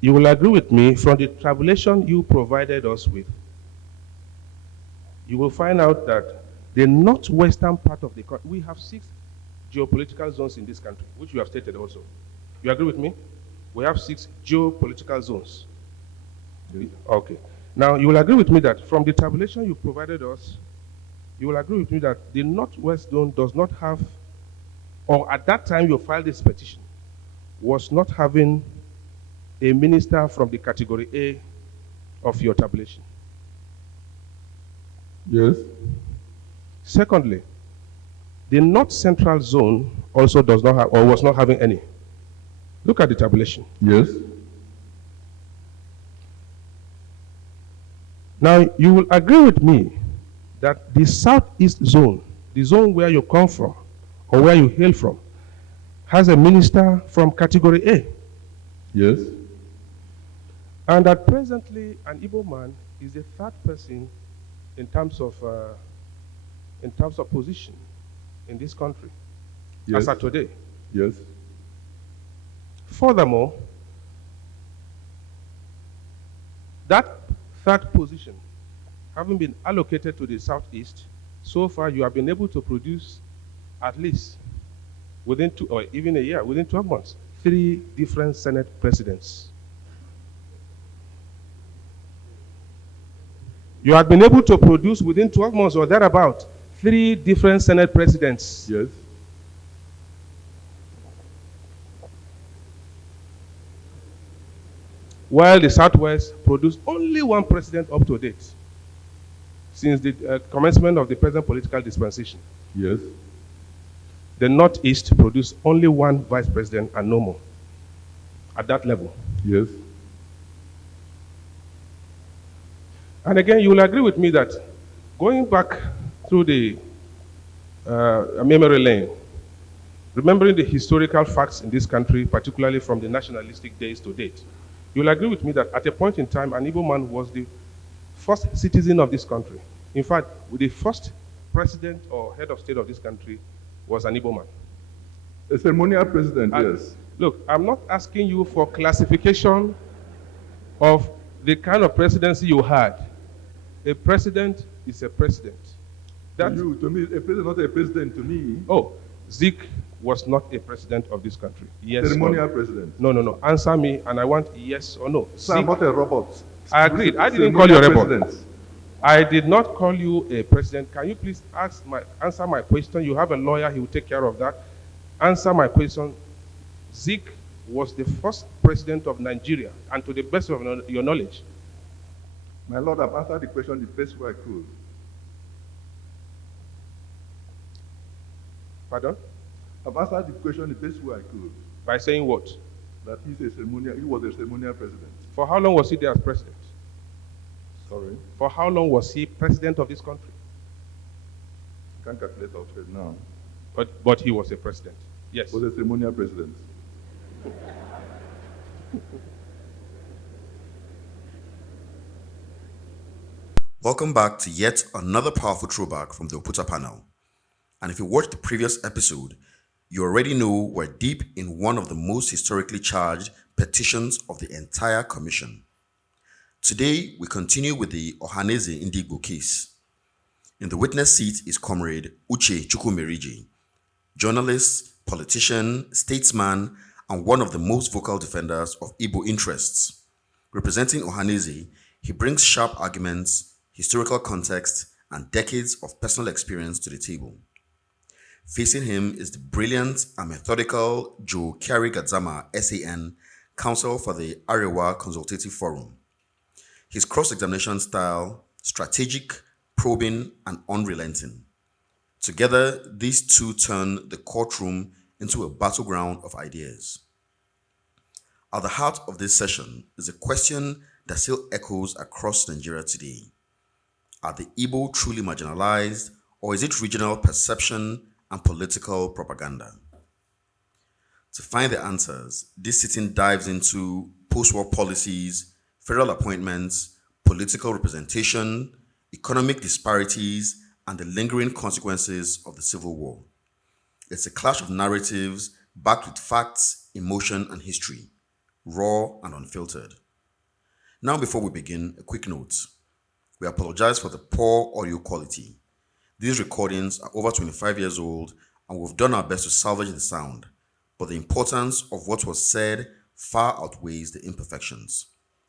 You will agree with me from the tabulation you provided us with, you will find out that the northwestern part of the country, we have 6 geopolitical zones in this country, which you have stated also. You agree with me? We have 6 geopolitical zones. Okay. Now, you will agree with me that from the tabulation you provided us, you will agree with me that the northwest zone does not have, or at that time you filed this petition, was not having a minister from the category A of your tabulation. Yes. Secondly, the north central zone also does not have, or was not having any. Look at the tabulation. Yes. Now, you will agree with me that the southeast zone, the zone where you come from or where you hail from, has a minister from category A. Yes. And that presently an Igbo man is the third person in terms of position in this country, Yes. as of today. Yes. Furthermore, that third position, having been allocated to the southeast, so far you have been able to produce at least within 2 or even a year, within 12 months, 3 different Senate presidents. You have been able to produce within 12 months or thereabout 3 different Senate presidents. Yes. While the Southwest produced only 1 president up to date since the commencement of the present political dispensation. Yes. The Northeast produced only 1 vice president and no more at that level. Yes. And again, you will agree with me that going back through the memory lane, remembering the historical facts in this country, particularly from the nationalistic days to date, you will agree with me that at a point in time, an Igbo man was the first citizen of this country. In fact, the first president or head of state of this country was an Igbo man. A ceremonial president, yes. Look, I'm not asking you for classification of the kind of presidency you had. A president is a president. To me, a president, not a president to me. Oh, Zeke was not a president of this country. Yes. Ceremonial president. No. Answer me, and I want yes or no. Sir, I'm not a robot. I agreed. I didn't call you a robot. President. I did not call you a president. Can you please answer my question? You have a lawyer, he will take care of that. Answer my question. Zeke was the first president of Nigeria, and to the best of your knowledge. My Lord, I've answered the question the best way I could. Pardon? I've answered the question the best way I could. By saying what? That he was a ceremonial president. For how long was he there as president? Sorry? For how long was he president of this country? I can't calculate out here now. But he was a president. Yes. He was a ceremonial president. Welcome back to yet another powerful throwback from the Oputa panel. And if you watched the previous episode, you already know we're deep in one of the most historically charged petitions of the entire commission. Today, we continue with the Ohaneze Igbo case. In the witness seat is Comrade Uche Chukwumerije, journalist, politician, statesman, and one of the most vocal defenders of Igbo interests. Representing Ohaneze, he brings sharp arguments, historical context, and decades of personal experience to the table. Facing him is the brilliant and methodical Joe Kyari Gadzama, SAN, counsel for the Arewa Consultative Forum. His cross-examination style, strategic, probing, and unrelenting. Together, these two turn the courtroom into a battleground of ideas. At the heart of this session is a question that still echoes across Nigeria today. Are the Igbo truly marginalized, or is it regional perception and political propaganda? To find the answers, this sitting dives into post-war policies, federal appointments, political representation, economic disparities, and the lingering consequences of the Civil War. It's a clash of narratives backed with facts, emotion, and history. raw, and unfiltered. Now, before we begin, a quick note. We apologize for the poor audio quality. These recordings are over 25 years old, and we've done our best to salvage the sound, but the importance of what was said far outweighs the imperfections.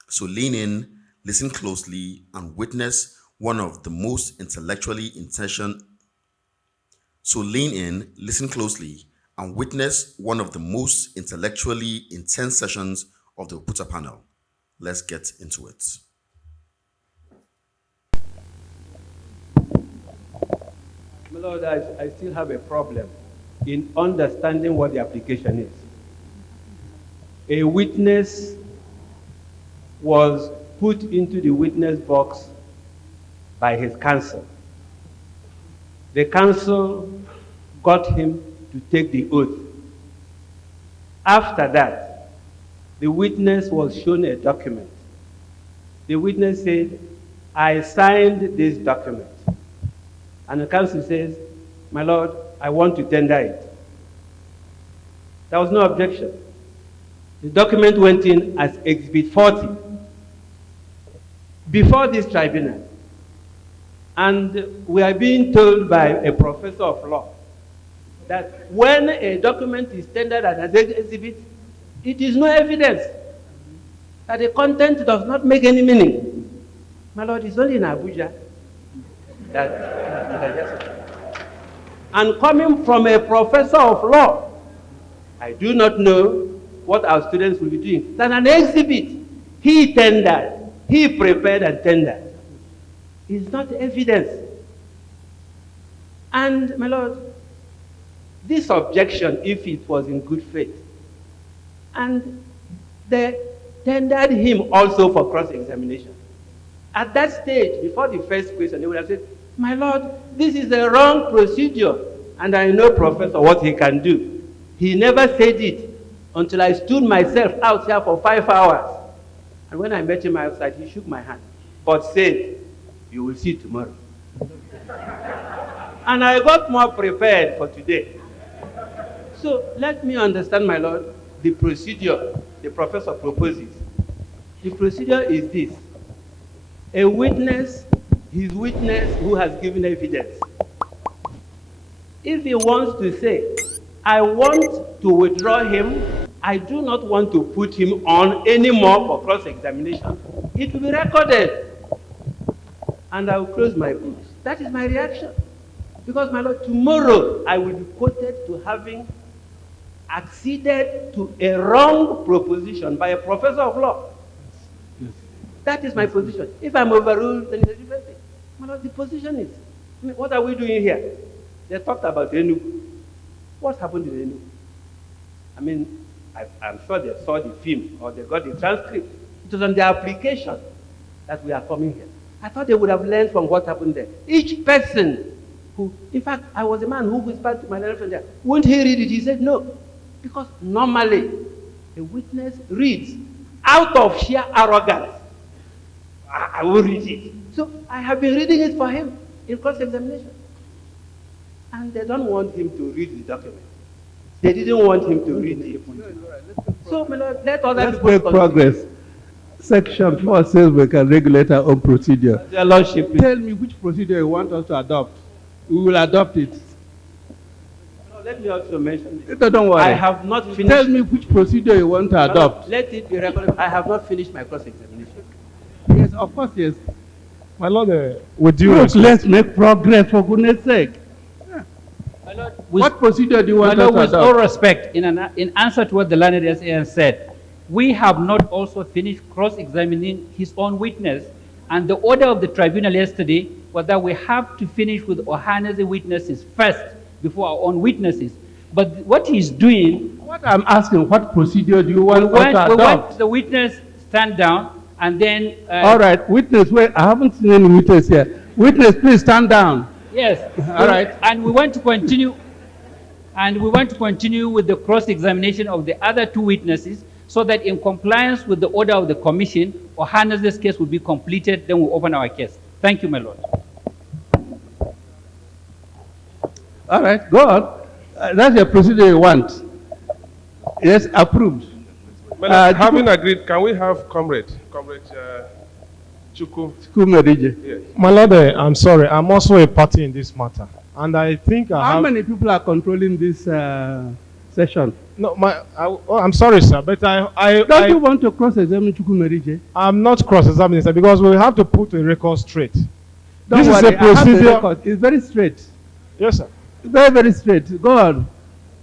So lean in, listen closely, and witness one of the most intellectually intentioned. So lean in, listen closely, and witness one of the most intellectually intense sessions of the Oputa panel. Let's get into it. My Lord, I still have a problem in understanding what the application is. A witness was put into the witness box by his counsel. The counsel got him to take the oath. After that, the witness was shown a document. The witness said, I signed this document. And the counsel says, my Lord, I want to tender it. There was no objection. The document went in as Exhibit 40 before this tribunal. And we are being told by a professor of law that when a document is tendered as an exhibit, it is no evidence that the content does not make any meaning. My Lord, it's only in Abuja that and coming from a professor of law, I do not know what our students will be doing. That an exhibit he tendered, he prepared and tendered, is not evidence. And my Lord, this objection, if it was in good faith, and they tendered him also for cross-examination. At that stage, before the first question, they would have said, my Lord, this is a wrong procedure, and I know Professor what he can do. He never said it until I stood myself out here for 5 hours. And when I met him outside, he shook my hand, but said, you will see tomorrow. And I got more prepared for today. So let me understand, my Lord, the procedure the professor proposes. The procedure is this. A witness, his witness who has given evidence. If he wants to say, I want to withdraw him, I do not want to put him on anymore for cross-examination, it will be recorded. And I will close my books. That is my reaction. Because, my Lord, tomorrow I will be quoted to having acceded to a wrong proposition by a professor of law. Yes. That is my position. If I'm overruled, then it's a different thing. My Lord, the position is, what are we doing here? They talked about Enugu. What happened in Enugu? I mean, I'm sure they saw the film or they got the transcript. It was on the application that we are coming here. I thought they would have learned from what happened there. Each person who, in fact, I was a man who whispered to my friend there, won't he read it? He said, no. Because normally, a witness reads out of sheer arrogance. I will read it. So I have been reading it for him in cross-examination. And they don't want him to read the document. They didn't want him to read it. So, my Lord, let other people make progress. Section 4 says we can regulate our own procedure. Your Lordship, tell me which procedure you want us to adopt. We will adopt it. Let me also mention this. Don't worry. I have not finished. Tell me which procedure you want to adopt. Let it be recorded. I have not finished my cross-examination. Yes, of course, yes. My Lord, with you, let's make progress for goodness sake. Yeah. My Lord, what procedure do you want us to adopt? With all respect, in answer to what the learned SA said, we have not also finished cross-examining his own witness, and the order of the tribunal yesterday was that we have to finish with Ohana's witnesses first before our own witnesses. But what he's doing... What I'm asking, what procedure do you want us to adopt? We want the witness stand down and then... all right, witness, wait, I haven't seen any witness here. Witness, please stand down. Yes. All right. And we want to continue, with the cross-examination of the other two witnesses so that in compliance with the order of the commission, Ohana's case will be completed, then we'll open our case. Thank you, my Lord. All right, go on. That's the procedure you want. Yes, approved. Well, having agreed, can we have Comrade Chukwumerije. Yes. My Lord, I'm sorry. I'm also a party in this matter. And I think I How have... many people are controlling this session? No, I'm sorry, sir, but Don't you want to cross-examine Chukwumerije? I'm not cross-examining, sir, because we have to put the record straight. Don't This worry, is a I have the procedure. record. It's very straight. Yes, sir. Very, very straight. Go on.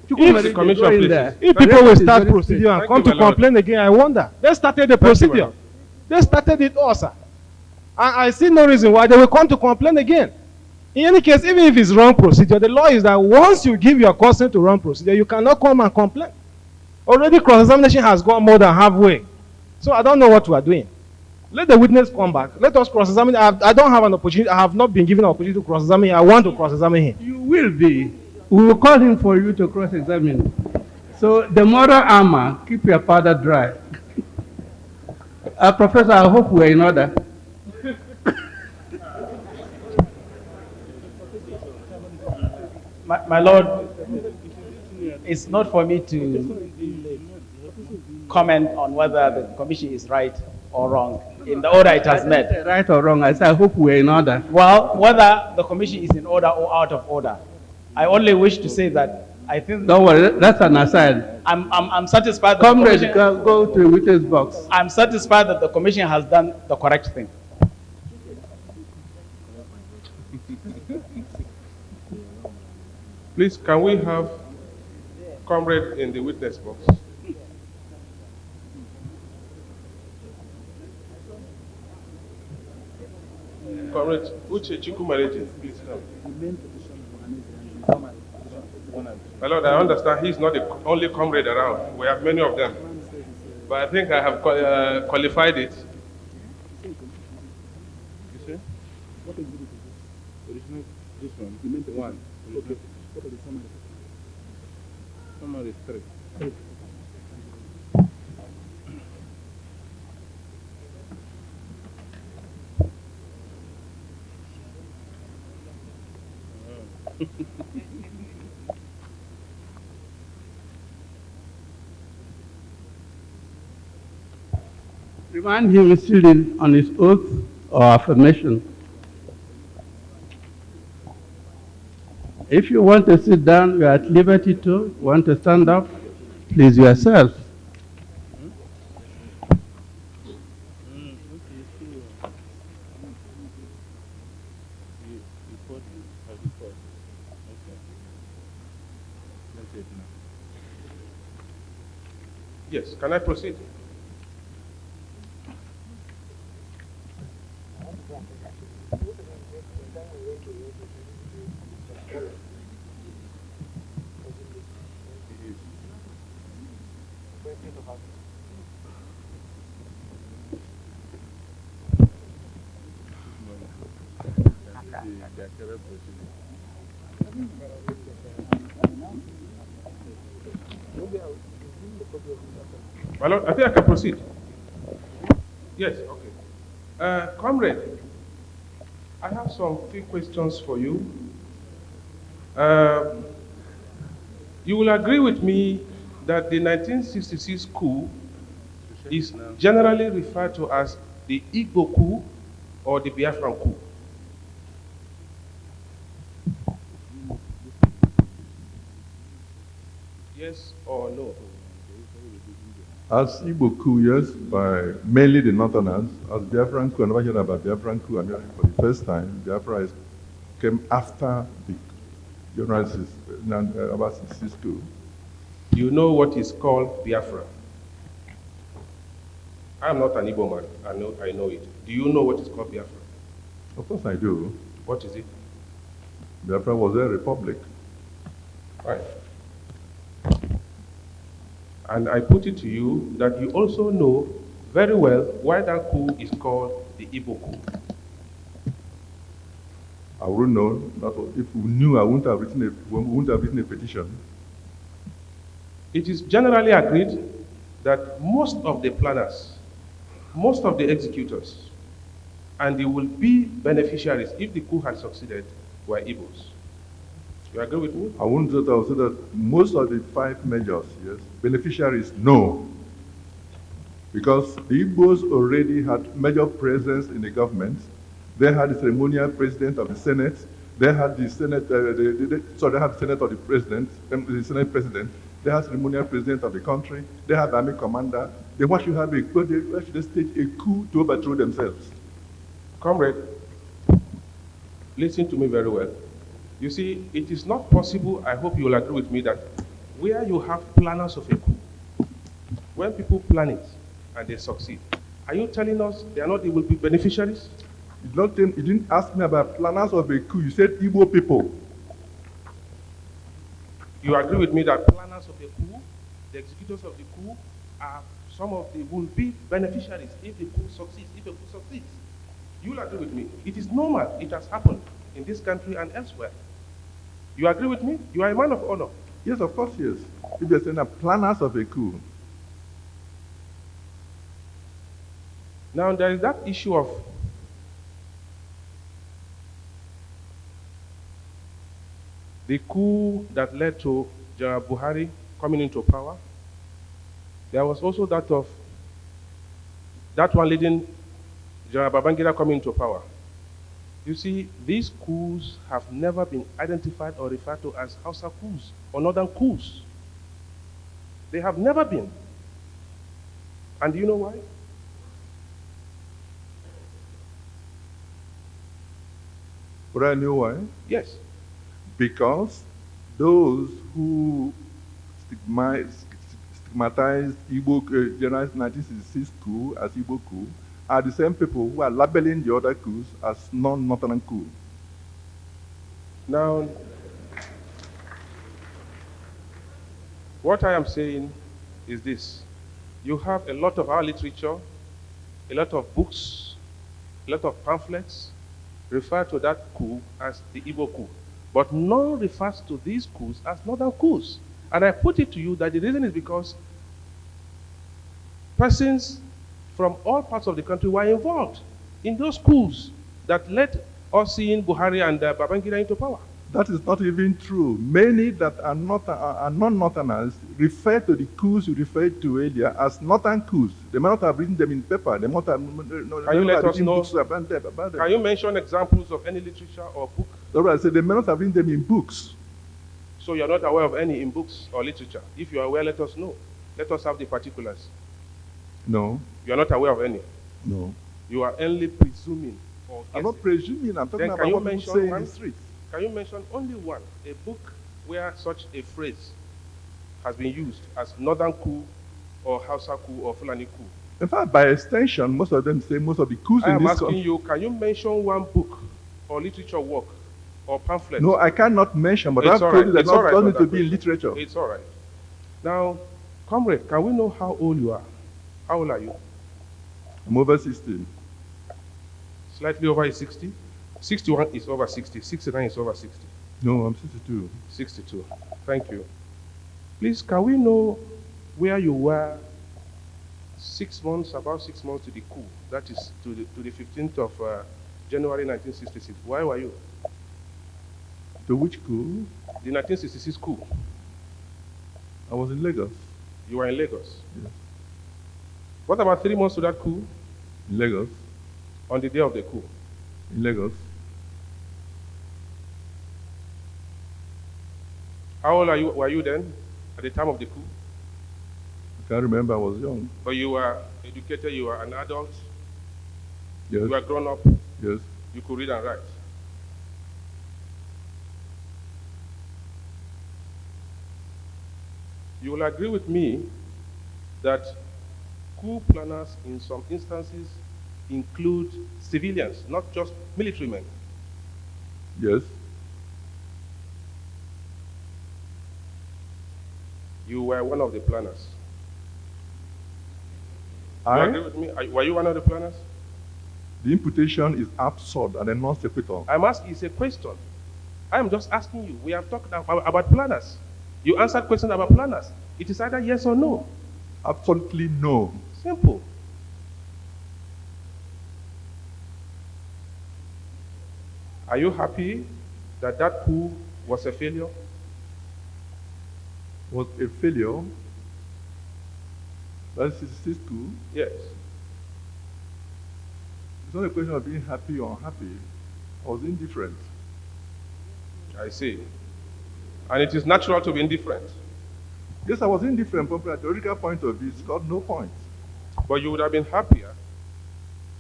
Chukwumerije, Commission, go in please. there. If The people record will is start very procedure straight. and Thank come you, to my lord. complain again, I wonder. They started the you, my procedure. lord. They started it all, sir. And I see no reason why they will come to complain again. In any case, even if it's wrong procedure, the law is that once you give your consent to wrong procedure, you cannot come and complain. Already cross-examination has gone more than halfway. So I don't know what we are doing. Let the witness come back. Let us cross-examine. I don't have an opportunity. I have not been given an opportunity to cross-examine him. I want to cross-examine him. You will be. We will call him for you to cross-examine. So the moral armor, keep your powder dry. Professor, I hope we are in order. My Lord, it's not for me to comment on whether the commission is right or wrong in the order it has met. Right or wrong, I said I hope we are in order. Well, whether the commission is in order or out of order, I only wish to say that I think Don't worry, that's an aside. I'm satisfied that Comrade, the commission, go to the witness box. I'm satisfied that the commission has done the correct thing. Please, can we have Comrade in the witness box? Comrade Uche Chukwumerije, please come. My Lord, I understand he's not the only comrade around. We have many of them. But I think I have qualified it. You see? What is it? Original, this one. You meant one. Okay. What are the summary? Summary is 3. Remind him he's still on his oath or affirmation. If you want to sit down, you are at liberty to. Want to stand up, please yourself. Yes, can I proceed? My Lord, I think I can proceed. Yes, okay. Comrade, I have some few questions for you. You will agree with me that the 1966 coup is generally referred to as the Igbo coup or the Biafran coup. Yes or no? As Igbo coup, yes, by mainly the Northerners. As Biafran coup, I never heard about Biafran coup. I'm hearing for the first time. Biafra came after the general about 66 coup. You know what is called Biafra? I'm not an Igbo man. I know it. Do you know what is called Biafra? Of course I do. What is it? Biafra was a republic. Right. And I put it to you that you also know very well why that coup is called the Igbo coup. I wouldn't know. If we knew, I wouldn't have written a petition. It is generally agreed that most of the planners, most of the executors, and the will-be beneficiaries, if the coup had succeeded, were Igbos. You agree with me? I wouldn't say that. I would say that most of the 5 majors, yes, beneficiaries, no. Because the Igbos already had major presence in the government. They had the ceremonial president of the Senate. They had the Senate, they had the Senate of the President, the Senate President. They had ceremonial president of the country. They have army commander. Then why should they stage a coup to overthrow themselves? Comrade, listen to me very well. You see, it is not possible, I hope you will agree with me, that where you have planners of a coup, when people plan it and they succeed, are you telling us they will be beneficiaries? You didn't ask me about planners of a coup. You said Igbo people. You agree with me that planners of a coup, the executors of the coup, are will be beneficiaries if the coup succeeds, You will agree with me. It is normal. It has happened in this country and elsewhere. You agree with me? You are a man of honor. Yes, of course, yes. If you're saying planners of a coup. Now, there is that issue of the coup that led to General Buhari coming into power. There was also that one leading General Babangida coming into power. You see, these coups have never been identified or referred to as Hausa coups or Northern coups. They have never been. And do you know why? But I know why. Yes. Because those who stigmatized Igbo January 1966 coup as Igbo coup are the same people who are labeling the other coups as non-Northern coup. Now, what I am saying is this. You have a lot of our literature, a lot of books, a lot of pamphlets refer to that coup as the Igbo coup. But none refers to these coups as Northern coups. And I put it to you that the reason is because persons from all parts of the country were involved in those coups that led us seeing Buhari and Babangida into power. That is not even true. Many that are non-Northerners refer to the coups you referred to earlier as Northern coups. They might not have written them in paper. They might have. Can you let us know? About them. Can you mention examples of any literature or book? That's what I said. They may not have written them in books. So you are not aware of any in books or literature. If you are aware, let us know. Let us have the particulars. No. You are not aware of any. No. You are only presuming. Or I'm not presuming. I'm talking about what people say in the streets. Can you mention only one, a book where such a phrase has been used as Northern coup or Hausa coup or Fulani coup? In fact, by extension, most of them say most of the coups in this country. I am asking you, can you mention one book or literature work or pamphlet? No, I cannot mention, but I've told you that it doesn't need to be in literature. It's all right. Now, comrade, can we know how old you are? How old are you? I'm over 60. Slightly over 60? 61 is over 60. 69 is over 60. No, I'm 62. 62. Thank you. Please, can we know where you were about 6 months to the coup? That is to the 15th of January 1966. Where were you? To which coup? The 1966 coup. I was in Lagos. You were in Lagos? Yes. What about 3 months to that coup? In Lagos. On the day of the coup? In Lagos. How old were you then, at the time of the coup? I can't remember, I was young. But you were educated, you were an adult? Yes. You were grown up? Yes. You could read and write? You will agree with me that coup planners in some instances include civilians, not just military men. Yes. You were one of the planners. You agree with me? Were you one of the planners? The imputation is absurd and a non sequitur. I'm asking, it's a question. I'm just asking you. We have talked about planners. You answered questions about planners. It is either yes or no. Absolutely no. Simple. Are you happy that that coup was a failure? Was a failure? That's 66 coup. Yes. It's not a question of being happy or unhappy. I was indifferent. I see. And it is natural to be indifferent. Yes, I was indifferent from a theoretical point of view. It's got no point. But you would have been happier.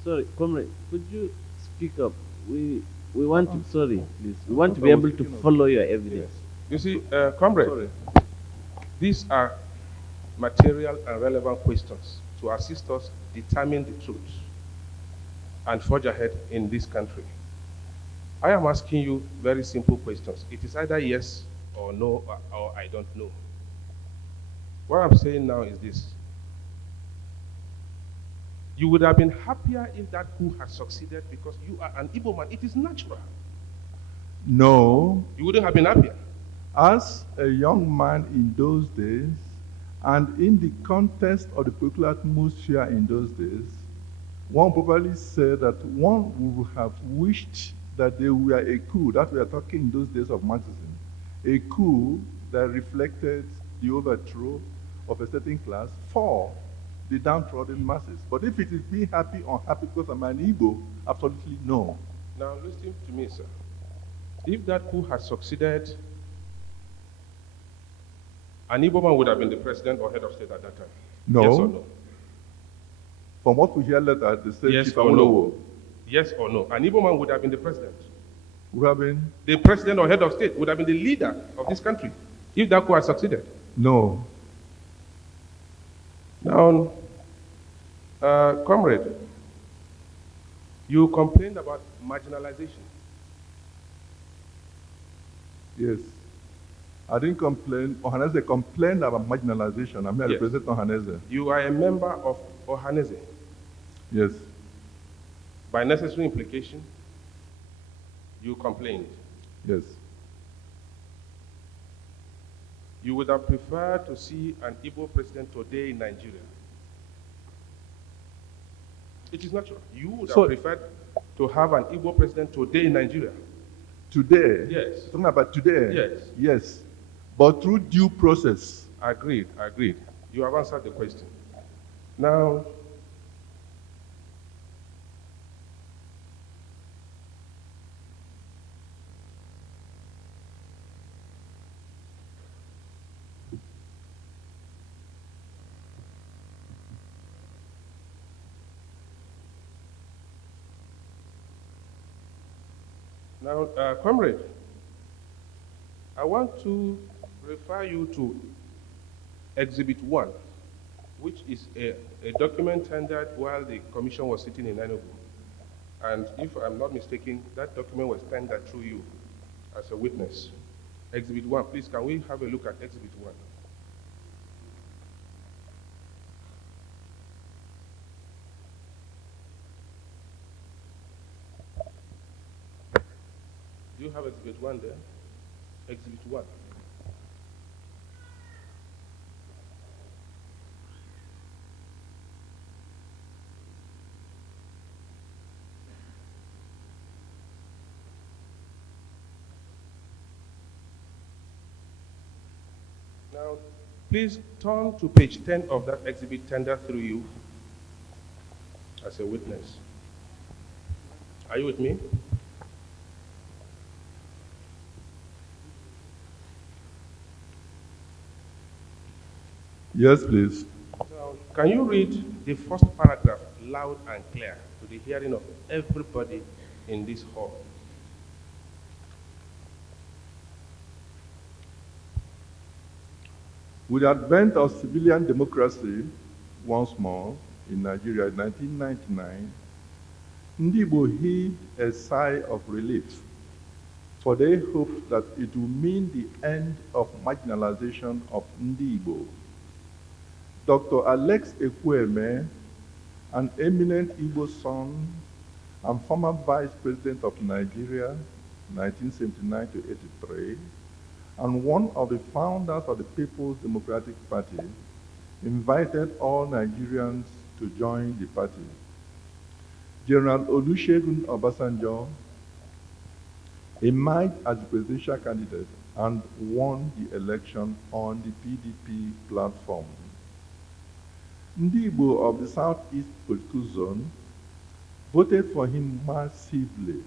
Sorry, comrade, could you speak up? We want to, sorry, please. We want to be able to follow your evidence. You see, comrade, Sorry. these are material and relevant questions to assist us determine the truth and forge ahead in this country. I am asking you very simple questions. It is either yes or no or I don't know. What I'm saying now is this. You would have been happier if that coup had succeeded because you are an Igbo man. It is natural. No. You wouldn't have been happier. As a young man in those days, and in the context of the political atmosphere in those days, one probably said that one would have wished that there were a coup, that we are talking in those days of Marxism, a coup that reflected the overthrow of a certain class for the downtrodden masses. But if it is being happy or unhappy because I'm an Igbo, absolutely no. Now listen to me, sir. If that coup had succeeded, an Igbo man would have been the president or head of state at that time. No. Yes or no? From what we hear later, they say Yes Chief or no? Awolowo Yes or no? An Igbo man would have been the president. would have been The president or head of state would have been the leader of this country if that coup had succeeded. no. Now, comrade, you complained about marginalization. Yes. I didn't complain. Ohaneze complained about marginalization. I'm here to Yes. represent Ohaneze. You are a member of Ohaneze. Yes. By necessary implication, you complained. Yes. You would have preferred to see an Igbo president today in Nigeria. It is natural. You would have preferred to have an Igbo president today in Nigeria. Today? Yes. Talking about today? Yes. Yes. But through due process. Agreed, agreed. You have answered the question. Now, comrade, I want to refer you to Exhibit 1, which is a document tendered while the commission was sitting in Enugu. And if I'm not mistaken, that document was tendered through you as a witness. Exhibit 1, please, can we have a look at Exhibit 1? Do you have Exhibit 1 there? Exhibit 1. Now, please turn to page 10 of that exhibit tendered through you as a witness. Are you with me? Yes, please. Now, can you read the first paragraph loud and clear to the hearing of everybody in this hall? With the advent of civilian democracy, once more, in Nigeria in 1999, Ndi Igbo heaved a sigh of relief, for they hoped that it would mean the end of marginalization of Ndi Igbo. Dr. Alex Ekwueme, an eminent Igbo son and former Vice President of Nigeria, 1979 to 83, and one of the founders of the People's Democratic Party, invited all Nigerians to join the party. General Olusegun Obasanjo emerged as the presidential candidate and won the election on the PDP platform. Ndị Igbo of the Southeast political zone voted for him massively,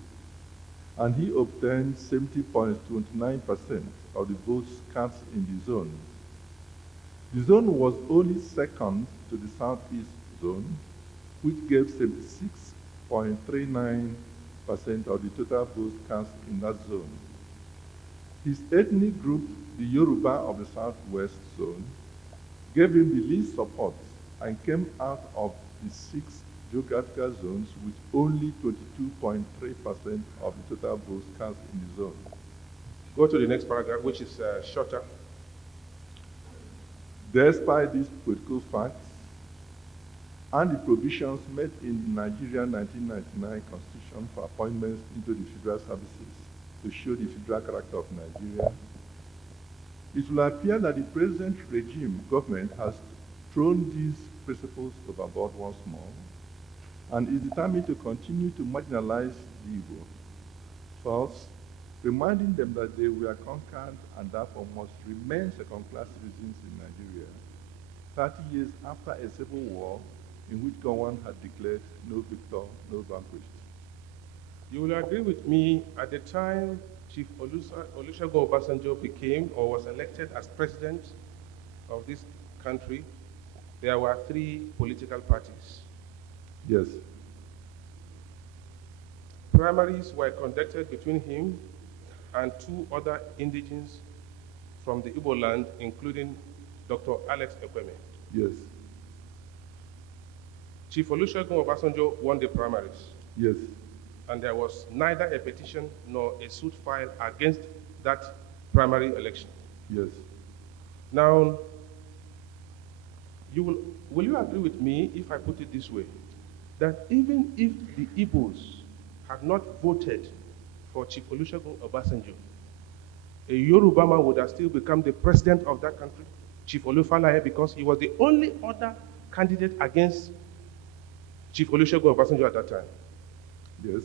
and he obtained 70.29% of the votes cast in the zone. The zone was only second to the Southeast zone, which gave 76.39% of the total votes cast in that zone. His ethnic group, the Yoruba of the Southwest zone, gave him the least support and came out of the 6 geographical zones with only 22.3% of the total votes cast in the zone. Go to the next paragraph, which is shorter. Despite these political facts and the provisions made in the Nigerian 1999 Constitution for appointments into the federal services to show the federal character of Nigeria, it will appear that the present regime government has thrown these principles overboard once more and is determined to continue to marginalize the Igbo. First, reminding them that they were conquered and therefore must remain second-class citizens in Nigeria, 30 years after a civil war in which Gowon had declared no victor, no vanquished. You will agree with me, at the time Chief Olusegun Obasanjo became or was elected as president of this country, there were 3 political parties. Yes. Primaries were conducted between him and 2 other indigenes from the Igbo land, including Dr. Alex Ekweme. Yes. Chief Olusegun Obasanjo won the primaries. Yes. And there was neither a petition nor a suit filed against that primary election. Yes. Now, will you agree with me if I put it this way, that even if the Igbos had not voted for Chief Olusegun Obasanjo, a Yoruba man would have still become the president of that country, Chief Olufalaye, because he was the only other candidate against Chief Olusegun Obasanjo at that time. Yes.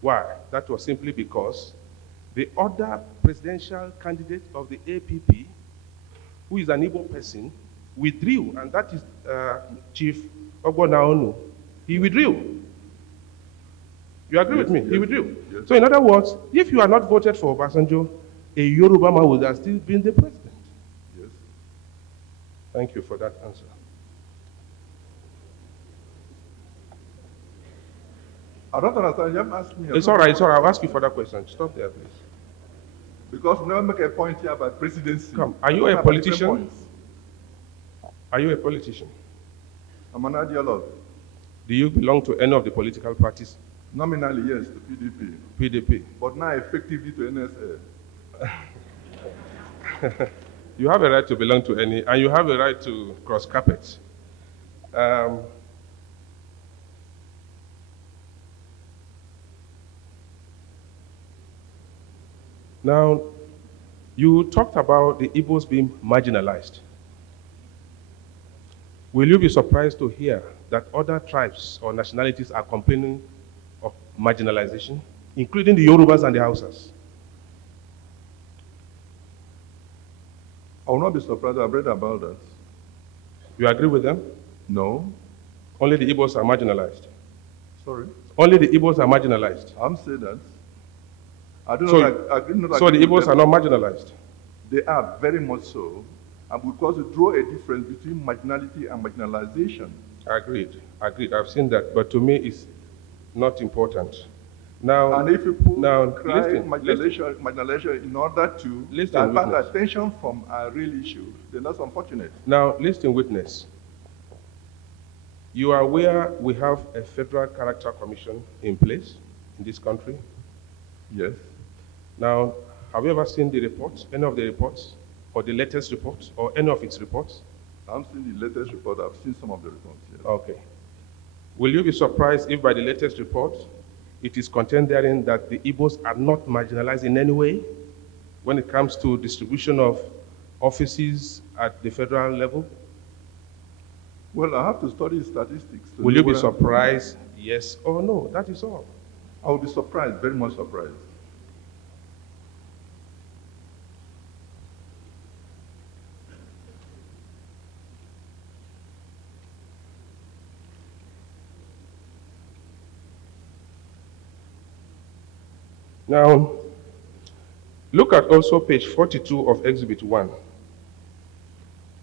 Why? That was simply because the other presidential candidate of the APP, who is an Igbo person, withdrew, and that is Chief Ogbonaonu. He withdrew. You agree with me? Yes. He withdrew. Yes. So in other words, if you had not voted for Obasanjo, a Yoruba man would have still been the president. Yes. Thank you for that answer. I don't understand. You haven't asked me. It's all right, it's all right. I'll ask you for that question. Stop there, please. Because we never make a point here about presidency. Come, are you a politician? Are you a politician? I'm an ideologue. Do you belong to any of the political parties? Nominally, yes, to PDP. PDP. But now effectively to NSA. You have a right to belong to any, and you have a right to cross carpet. Now, you talked about the Igbos being marginalized. Will you be surprised to hear that other tribes or nationalities are complaining of marginalization, including the Yorubas and the Hausas? I will not be surprised. I've read about that. You agree with them? No. Only the Igbos are marginalized. Sorry? Only the Igbos are marginalized. I'm saying that. I do So, not so the agree with Igbos them. are not marginalized? They are very much so. And because we draw a difference between marginality and marginalization. Agreed. I've seen that, but to me it's not important. Now, And if people now, cry listen, marginalization in order to Listen, divert witness. attention from a real issue, then that's unfortunate. Now, listen, witness. You are aware we have a federal character commission in place in this country? Yes. Now, have you ever seen the reports, any of the reports, or the latest reports, or any of its reports? I've seen the latest report. I've seen some of the reports. Yes. Okay. Will you be surprised if by the latest report, it is contained therein that the Igbos are not marginalized in any way when it comes to distribution of offices at the federal level? Well, I have to study statistics. to Will know you be whether- surprised, yes or no? That is all. I will be surprised, very much surprised. Now, look at also page 42 of Exhibit 1,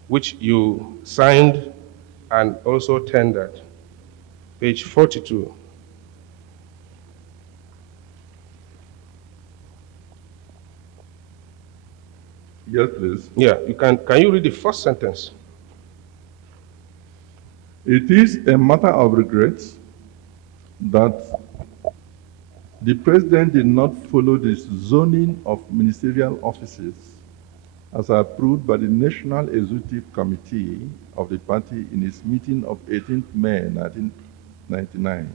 which you signed and also tendered. Page 42. Yes, please. Yeah, can you read the first sentence? It is a matter of regret that the President did not follow the zoning of ministerial offices as approved by the National Executive Committee of the party in its meeting of 18th May 1999.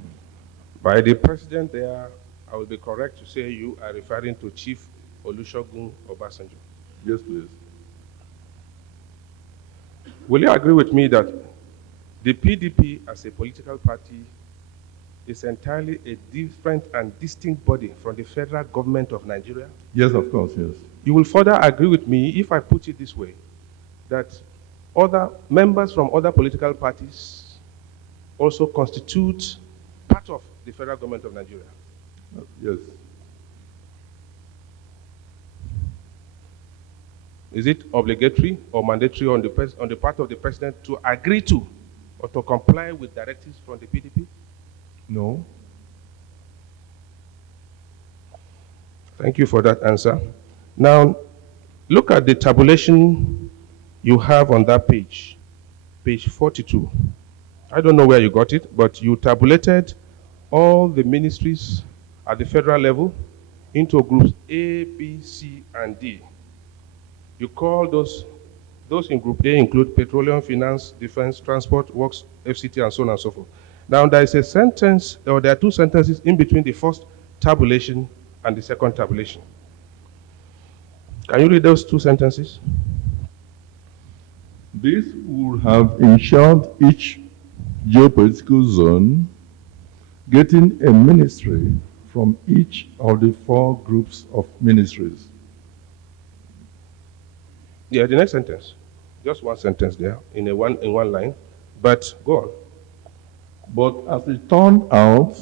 By the President there, I will be correct to say you are referring to Chief Olusegun Obasanjo. Yes, please. Will you agree with me that the PDP as a political party is entirely a different and distinct body from the federal government of Nigeria? Yes, of course, yes. You will further agree with me if I put it this way, that other members from other political parties also constitute part of the federal government of Nigeria. Yes. Is it obligatory or mandatory on the part of the President to agree to or to comply with directives from the PDP? No. Thank you for that answer. Now, look at the tabulation you have on that page, page 42. I don't know where you got it, but you tabulated all the ministries at the federal level into groups A, B, C, and D. You call those in group A include petroleum, finance, defense, transport, works, FCT, and so on and so forth. Now, there is a sentence, or there are two sentences in between the first tabulation and the second tabulation. Can you read those two sentences? This would have ensured each geopolitical zone getting a ministry from each of the 4 groups of ministries. Yeah, the next sentence. Just one sentence there in one line. But go on. But as it turned out,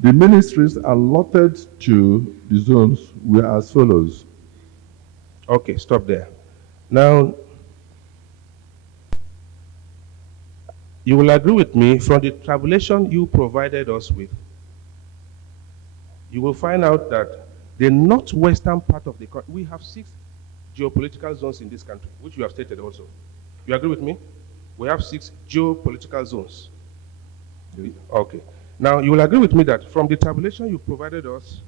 the ministries allotted to the zones were as follows. Okay, stop there. Now, you will agree with me from the tabulation you provided us with, you will find out that the northwestern part of the country, we have 6 geopolitical zones in this country, which you have stated also. You agree with me? We have 6 geopolitical zones. Okay. Now, you will agree with me that from the tabulation you provided us,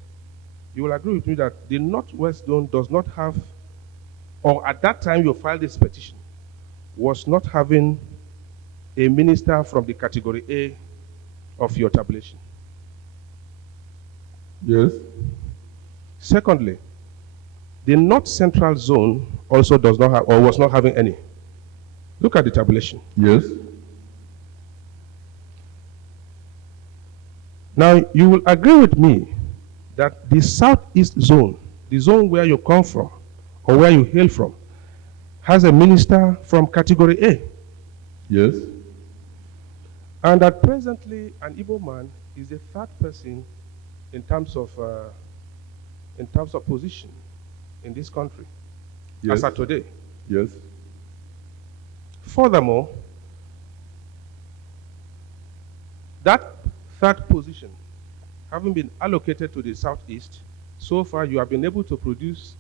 you will agree with me that the northwest zone does not have, or at that time you filed this petition, was not having a minister from the category A of your tabulation. Yes. Secondly, the north central zone also does not have, or was not having any. Look at the tabulation. Yes. Now, you will agree with me that the southeast zone, the zone where you come from, or where you hail from, has a minister from category A. Yes. And that presently an Igbo man is the 3rd person in terms of position in this country, Yes. as of today. Yes. Furthermore, that 3rd position, having been allocated to the southeast, so far you have been able to produce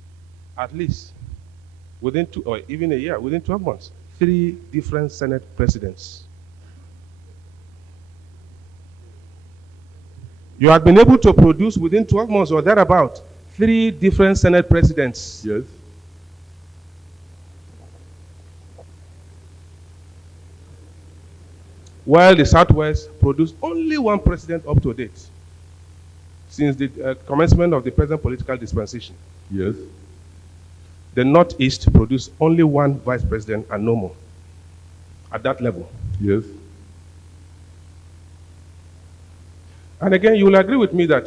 at least within 2 or even a year, within 12 months, 3 different Senate presidents. You have been able to produce within 12 months or thereabout 3 different Senate presidents. Yes. While the Southwest produced only 1 president up to date since the commencement of the present political dispensation. Yes. The Northeast produced only 1 vice president and no more at that level. Yes. And again, you will agree with me that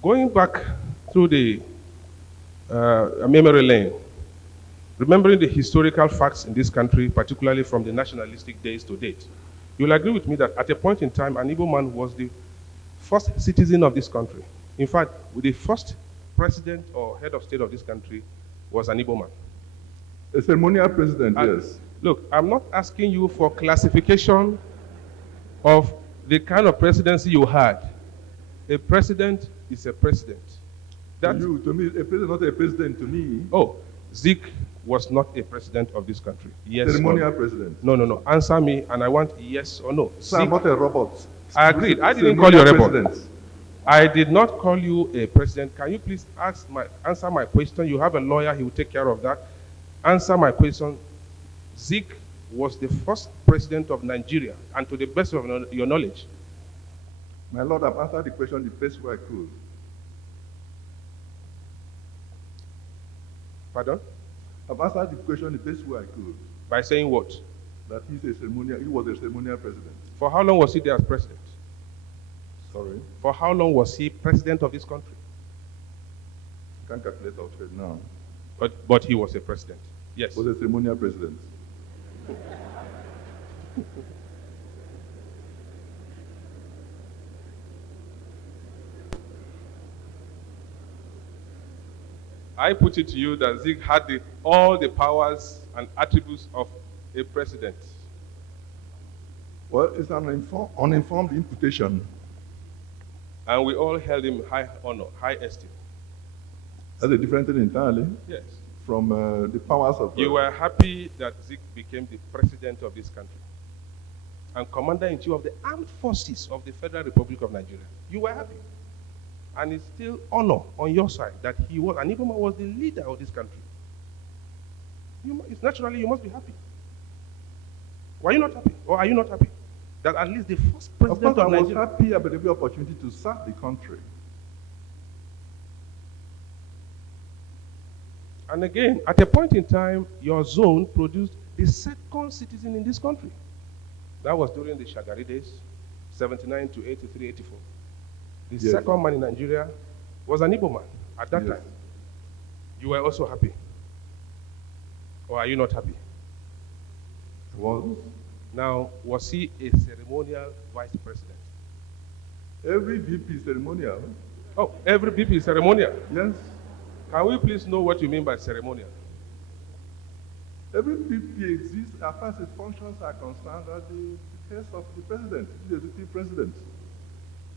going back through the memory lane, remembering the historical facts in this country, particularly from the nationalistic days to date, you will agree with me that at a point in time, an Igbo man was the first citizen of this country. In fact, the first president or head of state of this country was an Igbo man. A ceremonial president, yes. Look, I'm not asking you for classification of the kind of presidency you had. A president is a president. To you, to me, a president, not a president to me. Oh, Zeke was not a president of this country. Yes. Ceremonial president. No, no, no. Answer me, and I want yes or no. So I'm not a robot. I agreed. I didn't call you a robot. I did not call you a president. Can you please answer my question? You have a lawyer, he will take care of that. Answer my question. Zeke was the first president of Nigeria, and to the best of your knowledge. My Lord, I've answered the question the best way I could. Pardon? I've answered the question the best way I could. By saying what? That he was a ceremonial president. For how long was he there as president? Sorry? For how long was he president of this country? I can't calculate out here now. But he was a president. Yes. Was a ceremonial president. I put it to you that Zeke had all the powers and attributes of a president. Well, it's an uninformed imputation. And we all held him high honor, high esteem. That's a different thing entirely. Yes. From the powers of... You were happy that Zeke became the president of this country and commander-in-chief of the armed forces of the Federal Republic of Nigeria. You were happy. And it's still honor on your side that he was, and even was the leader of this country. It's naturally you must be happy. Were you not happy? Or are you not happy? That at least the first president of Nigeria... I was happy about the opportunity to serve the country. And again, at a point in time, your zone produced the second citizen in this country. That was during the Shagari days, 79 to 83, 84. The second man in Nigeria was an Igbo man at that time. You were also happy. Or are you not happy? I was. Now, was he a ceremonial vice president? Every VP is ceremonial. Oh, every VP is ceremonial? Yes. Can we please know what you mean by ceremonial? Every VP exists as far as its functions are concerned at the behest of the president, the executive president.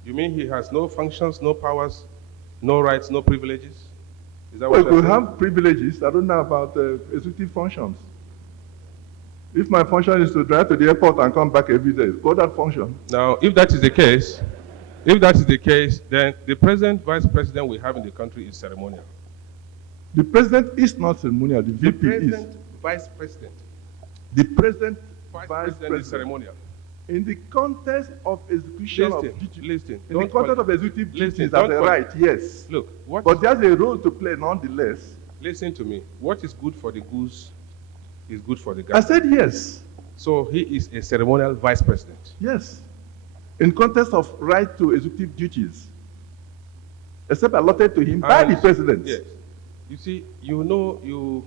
You mean he has no functions, no powers, no rights, no privileges? Is that what you're saying? Well, have privileges. I don't know about executive functions. If my function is to drive to the airport and come back every day, it's called that function. Now, if that is the case, then the present vice president we have in the country is ceremonial. The president is not ceremonial, the VP is. The present vice president. The present vice president is ceremonial. In the context of execution of duties, in the context of executive duties, that's a right, yes. Look, but there's a role to play nonetheless. Listen to me. What is good for the goose is good for the gander. I said yes. So he is a ceremonial vice president. Yes. In context of right to executive duties, except allotted to him by the president. Yes. You see, you know, you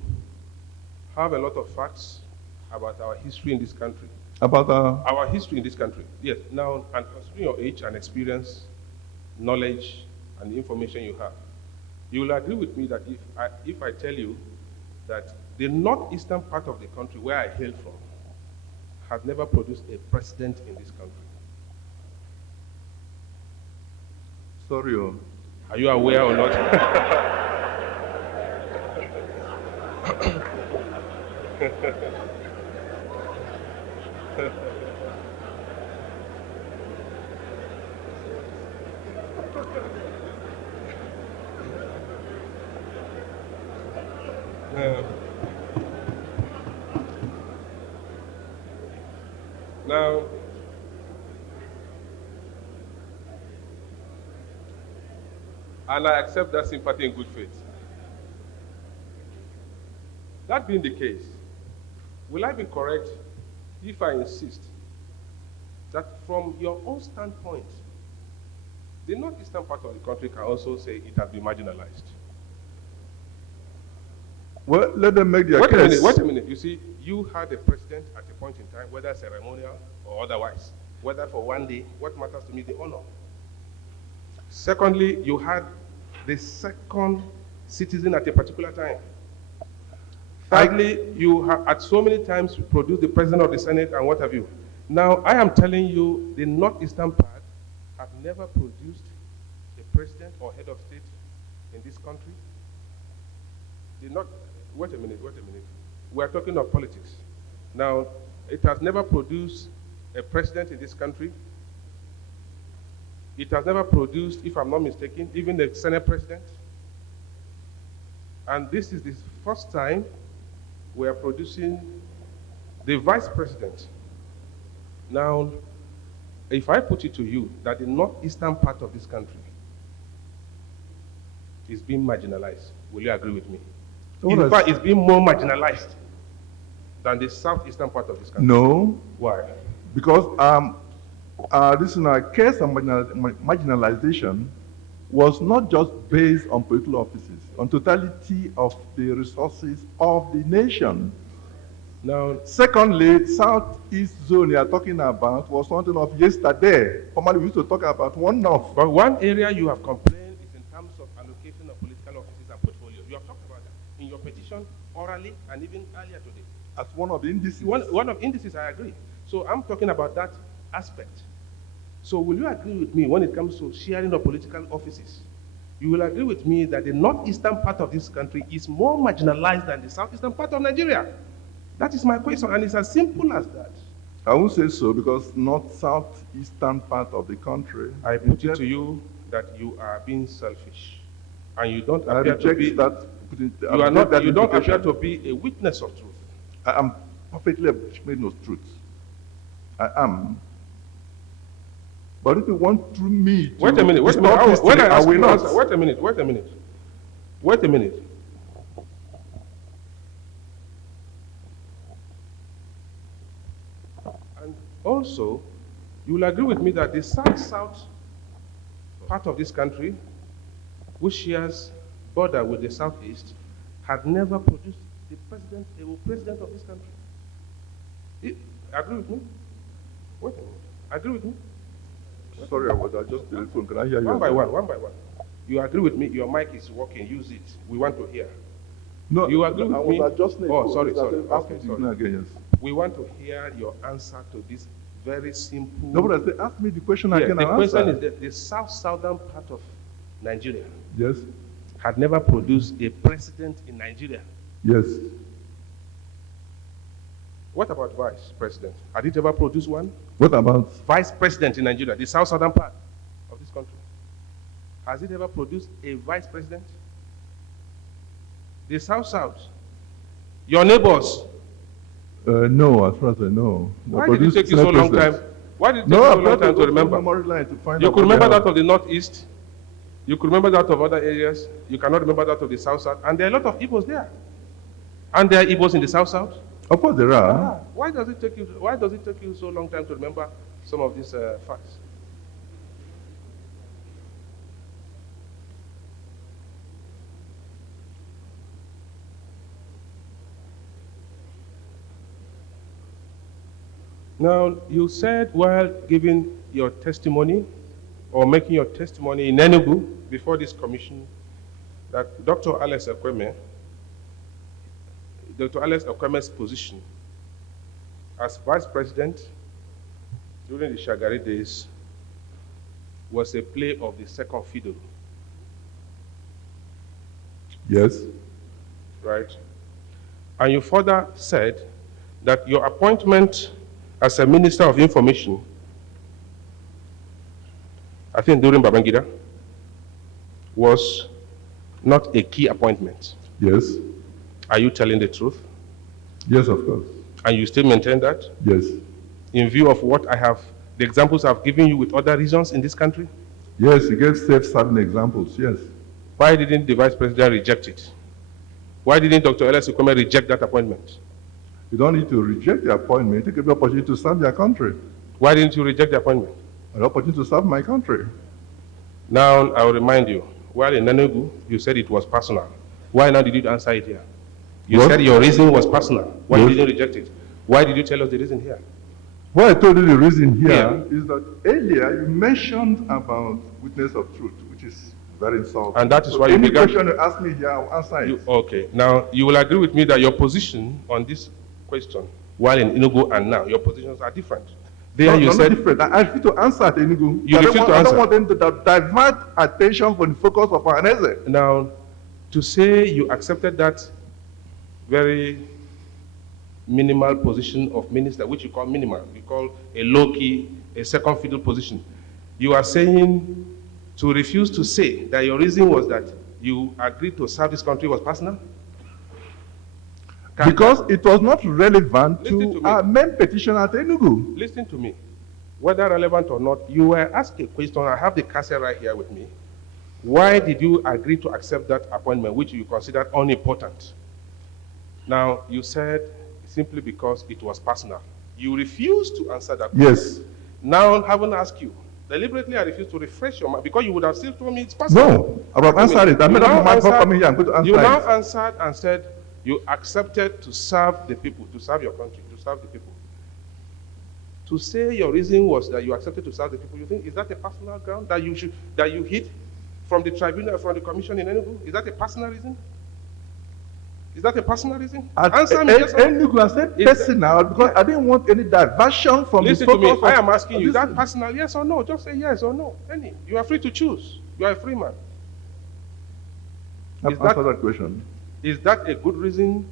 have a lot of facts about our history in this country. About our history in this country. Yes. Now, and considering your age and experience, knowledge, and the information you have, you will agree with me that if I tell you that the northeastern part of the country where I hail from has never produced a president in this country. Sorry. Are you aware or not? Now, and I accept that sympathy in good faith. That being the case, will I be correct if I insist that from your own standpoint, the northeastern part of the country can also say it has been marginalized? Well, let them make their case. Wait a minute. You see, you had a president at a point in time, whether ceremonial or otherwise, whether for one day, what matters to me, the honor. Secondly, you had the second citizen at a particular time. Thirdly, you have at so many times produced the president of the Senate and what have you. Now, I am telling you, the northeastern part have never produced a president or head of state in this country. Wait a minute. We are talking of politics. Now, it has never produced a president in this country. It has never produced, if I'm not mistaken, even a Senate president. And this is the first time we are producing the vice president. Now, if I put it to you that the northeastern part of this country is being marginalized, will you agree with me? In fact, it's being more marginalized than the southeastern part of this country. No. Why? Because this in our case of marginalization was not just based on political offices, on totality of the resources of the nation. Now, secondly, Southeast zone you are talking about was something of yesterday. Formerly, we used to talk about one of. But one area you have complained is in terms of allocation of political offices and portfolios. You have talked about that in your petition, orally, and even earlier today. As one of the indices. One of indices, I agree. So I'm talking about that aspect. So will you agree with me when it comes to sharing of political offices? You will agree with me that the northeastern part of this country is more marginalized than the southeastern part of Nigeria. That is my question, and it's as simple as that. I won't say so because not southeastern part of the country. I put it to you that you are being selfish, and you don't appear to be. You don't appear to be a witness of truth. I am perfectly a witness of truth. I am. But if you want through me to wait a minute. Wait a minute. And also, you will agree with me that the south-south part of this country, which shares border with the southeast, had never produced the president of this country. Agree with me? Wait a minute. Agree with me? Sorry, I was adjusting the phone. Can I hear you? One by one. You agree with me? Your mic is working. Use it. We want to hear. No, you agree with me? I was adjusting. Sorry. Okay, sorry. Again, yes. We want to hear your answer to this very simple. No, but ask me the question again. The question is that the southern part of Nigeria. Yes. Had never produced a president in Nigeria. Yes. What about vice president? Had it ever produced one? What about vice president in Nigeria, the southern part of this country? Has it ever produced a vice president? The south, your neighbors. No, as far as I know. Why did it take you so long time? Why did it take you so long time to remember? You could remember that of the northeast. You could remember that of other areas. You cannot remember that of the south, and there are a lot of Igbos there. And there are Igbos in the south. Of course there are. Why does it take you so long time to remember some of these facts? Now, you said while giving your testimony or making your testimony in Enugu before this commission that Dr. Alex Ekweme's position as vice president during the Shagari days was a play of the second fiddle. Yes. Right. And you further said that your appointment as a Minister of Information, I think during Babangida, was not a key appointment. Yes. Are you telling the truth? Yes, of course. And you still maintain that? Yes. In view of what the examples I've given you with other regions in this country? Yes, you gave self-serving examples, yes. Why didn't the Vice President reject it? Why didn't Dr. Alex Ekwemen reject that appointment? You don't need to reject the appointment. You take the opportunity to serve your country. Why didn't you reject the appointment? An opportunity to serve my country. Now, I will remind you, while in Enugu, you said it was personal. Why now did you answer it here? You said your reason was personal. Why did you reject it? Why did you tell us the reason here? What I told you the reason here is that earlier you mentioned about witness of truth, which is very insulting. And that is why you any began. question you ask me here, I'll answer it. Okay. Now, you will agree with me that your position on this question, while in Enugu and now, your positions are different. There you said different. I refuse to answer at Enugu. You refuse to answer. I don't want them to divert attention from the focus of our essay. Now, to say you accepted that very minimal position of minister, which you call minimal, you call a low-key, a second fiddle position. You are saying to refuse to say that your reason was that you agreed to serve this country was personal? Because it was not relevant to our main petition at Enugu. Listen to me. Whether relevant or not, you were asked a question. I have the cassette right here with me. Why did you agree to accept that appointment, which you considered unimportant? Now, you said simply because it was personal. You refused to answer that question. Yes. Now, I haven't asked you. Deliberately, I refuse to refresh your mind because you would have still told me it's personal. No, I have answered it. I made up my mind for coming here. I'm going to answer You it. now answered and said you accepted to serve the people, to serve your country, to serve the people. To say your reason was that you accepted to serve the people, you think, is that a personal ground that you hit from the tribunal, from the commission in Enugu? Is that a personal reason? Is that a personal reason? Answer me. Enugu, I said personal because I didn't want any diversion from Listen the to me. focus I am asking you, is that personal? Yes or no? Just say yes or no. Any. You are free to choose. You are a free man. I've answered that question. Is that a good reason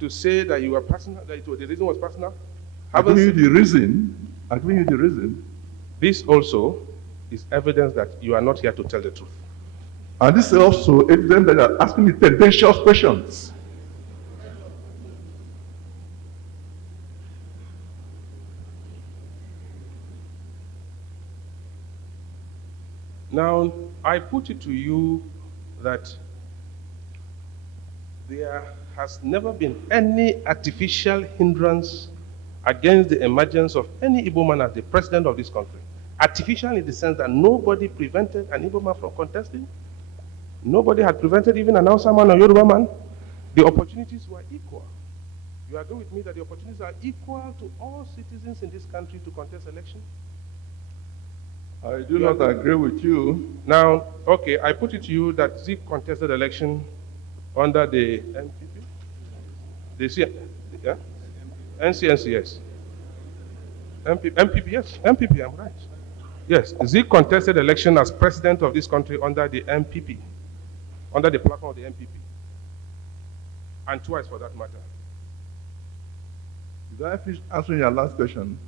to say that you are personal? That the reason was personal? I'm giving you the reason. I'm giving you the reason. This also is evidence that you are not here to tell the truth. And this is also evidence that you are asking me tendentious questions. Now, I put it to you that there has never been any artificial hindrance against the emergence of any Igbo man as the president of this country. Artificial in the sense that nobody prevented an Igbo man from contesting. Nobody had prevented even an Hausa man or Yoruba man. The opportunities were equal. You agree with me that the opportunities are equal to all citizens in this country to contest election? I do not agree with you. Now, okay, I put it to you that Zik contested election under the MPP? Yeah? NCNCS. MPP, yes. MPP, I'm right. Yes, Zik contested election as president of this country under the MPP, under the platform of the MPP. And twice for that matter. Did I finish answering your last question?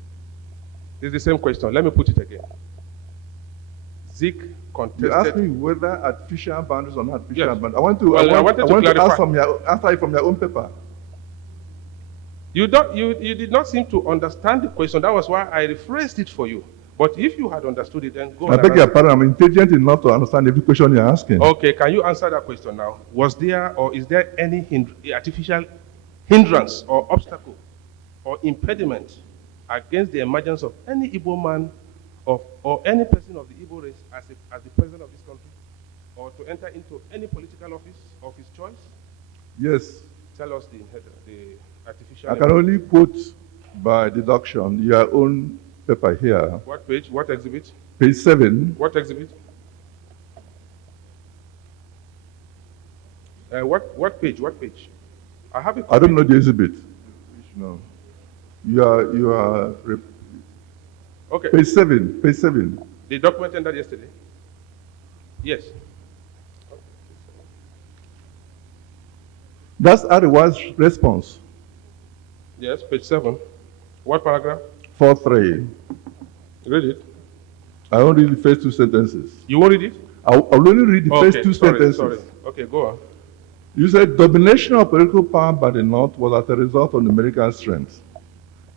It's the same question. Let me put it again. Zik contested. You asked me whether artificial boundaries or not artificial boundaries. I want to answer it from your own paper. You did not seem to understand the question. That was why I rephrased it for you. But if you had understood it, then go on. I beg your pardon. I'm intelligent enough to understand every question you're asking. Okay, can you answer that question now? Was there or is there any artificial hindrance or obstacle or impediment against the emergence of any Igbo man or any person of the Igbo race as the president of this country, or to enter into any political office of his choice? Yes. Tell us the artificial. I can only quote by deduction your own paper here. What page? What exhibit? Page 7. What exhibit? What page? What page? I have it. I don't know the exhibit. No. You are. Okay. Page 7. Page 7. The document entered yesterday? Yes. That's Ariwa's response. Yes, page 7. What paragraph? 4.3. Read it. I won't read the first two sentences. You won't read it? I'll only read the first two sentences. Sorry. Okay, go on. You said domination of political power by the North was as a result of numerical strength.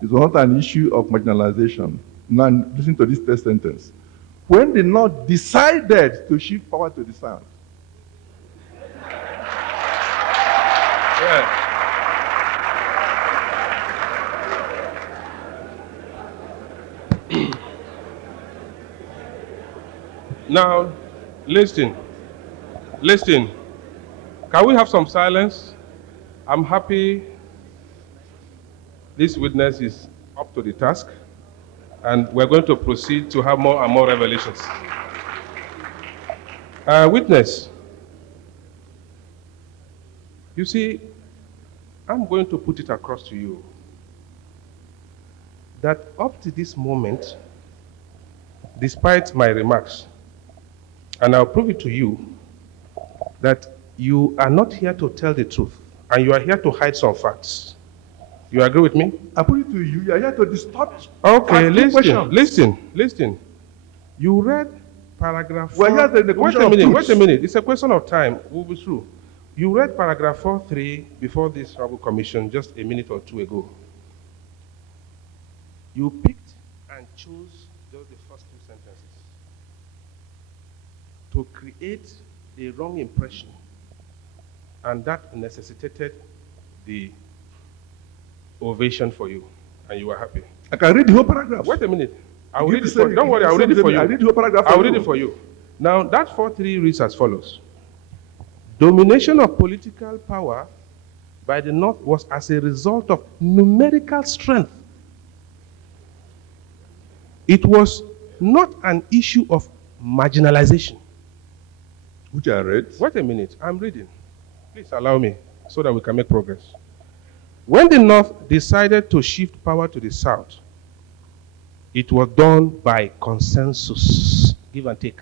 It was not an issue of marginalization. Now, listen to this third sentence. When the North decided to shift power to the South. Yeah. Now, listen. Can we have some silence? I'm happy this witness is up to the task, and we're going to proceed to have more and more revelations. Witness, you see, I'm going to put it across to you that up to this moment, despite my remarks, and I'll prove it to you, that you are not here to tell the truth, and you are here to hide some facts. You agree with me? I put it to you, you are here to distort. Okay, listen. You read paragraph 4. Wait a minute. It's a question of time. We'll be through. You read paragraph 4.3 before this Honorable Commission just a minute or two ago. You picked and chose just the first two sentences to create a wrong impression, and that necessitated the ovation for you, and you were happy. I can read the whole paragraph. Wait a minute. I'll read it for you. Don't worry, I'll read it for you. I read the whole paragraph. I'll read it for you. Now, that 4.3 reads as follows. Domination of political power by the North was as a result of numerical strength. It was not an issue of marginalization. Which I read. Wait a minute, I'm reading. Please allow me so that we can make progress. When the North decided to shift power to the South, it was done by consensus, give and take.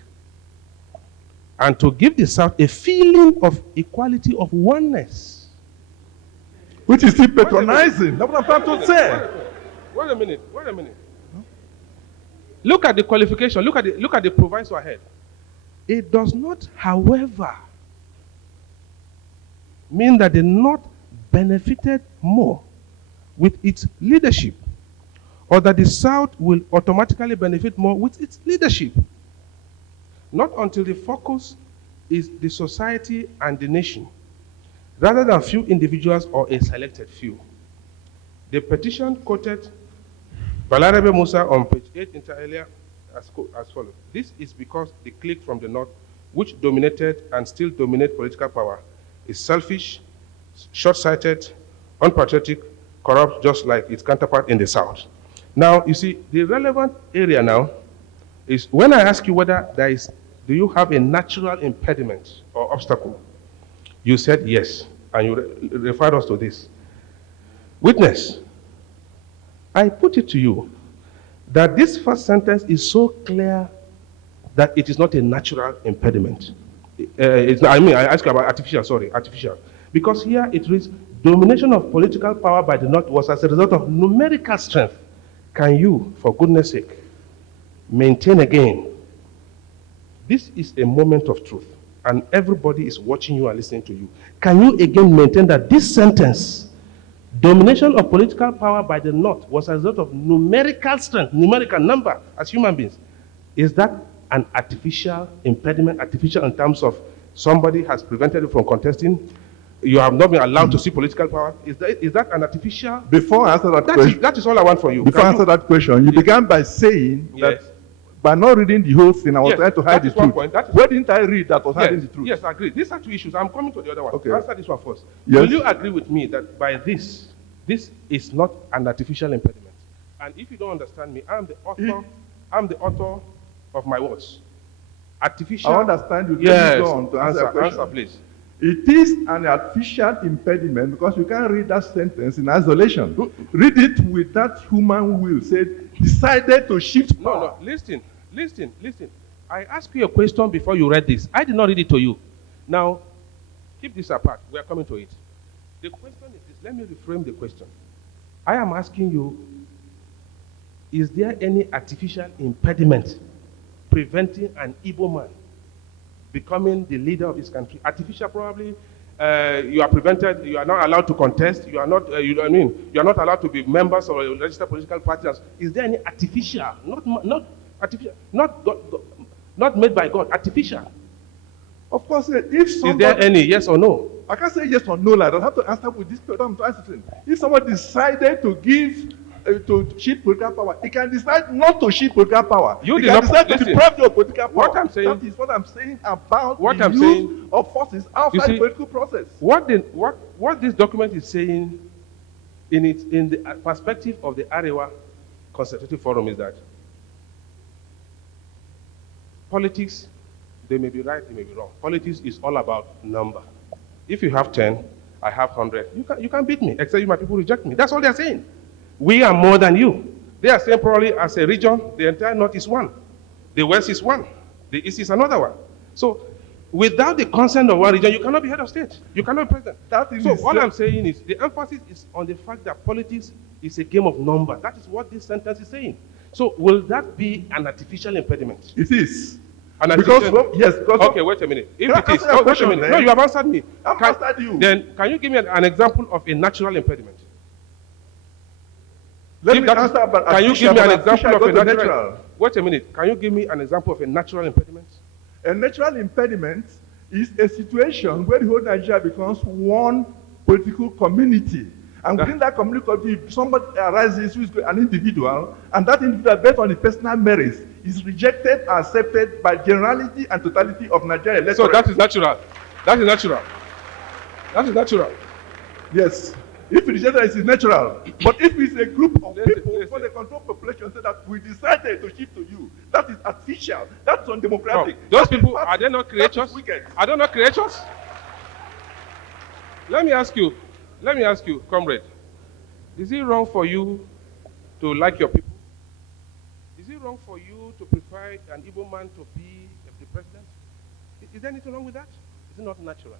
And to give the South a feeling of equality, of oneness. Which is still patronizing. That's what I'm trying to say. Wait a minute. Look at the qualification, look at the proviso ahead. It does not, however, mean that the North benefited more with its leadership, or that the South will automatically benefit more with its leadership. Not until the focus is the society and the nation, rather than few individuals or a selected few. The petition quoted Balarabe Musa on page 8 inter alia as follows. This is because the clique from the North, which dominated and still dominate political power, is selfish, short-sighted, unpatriotic, corrupt, just like its counterpart in the South. Now, you see, the relevant area now is when I ask you whether do you have a natural impediment or obstacle? You said yes, and you referred us to this. Witness, I put it to you that this first sentence is so clear that it is not a natural impediment. I ask you about artificial. Because here it reads, domination of political power by the North was as a result of numerical strength. Can you, for goodness sake, maintain again? This is a moment of truth, and everybody is watching you and listening to you. Can you again maintain that this sentence, domination of political power by the North was a result of numerical strength, numerical number as human beings? Is that an artificial impediment, artificial in terms of somebody has prevented you from contesting? You have not been allowed to see political power. Is that an artificial? Before I answer that question, that is all I want for you. Before I answer that question, you began by saying that by not reading the whole thing, I was trying to hide the truth. Where didn't I read that was hiding the truth? Yes, I agree. These are two issues. I'm coming to the other one. Okay. Answer this one first. Yes. Will you agree with me that by this is not an artificial impediment? And if you don't understand me, I'm the author of my words. Artificial. I understand you. Yes. Go on to answer the question. Answer, please. It is an artificial impediment because you can't read that sentence in isolation. Read it with that human will. Said, decided to shift power. No, listen. I asked you a question before you read this. I did not read it to you. Now, keep this apart. We are coming to it. The question is this. Let me reframe the question. I am asking you, is there any artificial impediment preventing an Igbo man becoming the leader of this country? Artificial, probably. You are prevented. You are not allowed to contest. You are not. You are not allowed to be members of a registered political parties. Is there any artificial, not artificial, not made by God, artificial? Of course, if somebody, is there any yes or no? I can't say yes or no. Like I have to answer with this. I'm answering. If somebody decided to give to shift political power, he can decide not to shift political power. He can decide to deprive you of political power. What I'm saying, that is what I'm saying about what the I'm use saying, of forces outside the political process. What this document is saying, in the perspective of the Arewa Constitutive Forum, is that politics They may be right, they may be wrong. Politics is all about number. If you have 10, I have 100. You can't beat me, except you my people reject me. That's all they're saying. We are more than you. They are saying probably as a region, the entire North is one. The West is one. The East is another one. So without the consent of one region, you cannot be head of state. You cannot be president. So all I'm saying is the emphasis is on the fact that politics is a game of numbers. That is what this sentence is saying. So will that be an artificial impediment? It is. Yes. Okay, wait a minute. If it is, wait a minute. No, you have answered me. I've answered you. Then can you give me an example of a natural impediment? Let me answer about can you give me an example of a natural? Wait a minute. Can you give me an example of a natural impediment? A natural impediment is a situation where the whole Nigeria becomes one political community. And within that community, somebody arises who is an individual, and that individual, based on the personal merits, is rejected or accepted by generality and totality of Nigeria. So that is natural. That is natural. That is natural. Yes. If it is natural, it is natural. But if it's a group of people for the control population say that we decided to shift to you, that is artificial. That's undemocratic. No, those people, are they not creatures? Are they not creatures? Let me ask you, comrade, is it wrong for you to like your people? Is it wrong for you to prefer an Igbo man to be the president? Is there anything wrong with that? Is it not natural?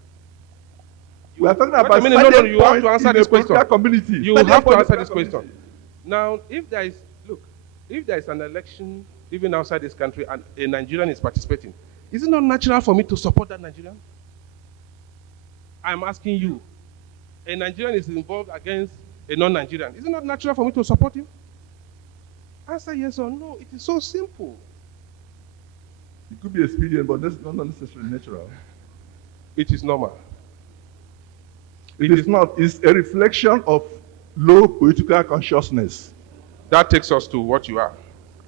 We are talking about no, you have to answer this question. Community. You have to answer this question. Now, if there is an election even outside this country and a Nigerian is participating, is it not natural for me to support that Nigerian? I'm asking you. A Nigerian is involved against a non-Nigerian. Is it not natural for me to support him? Answer yes or no. It is so simple. It could be expedient, but that's not necessarily natural. It is normal. It is not. It's a reflection of low political consciousness. That takes us to what you are.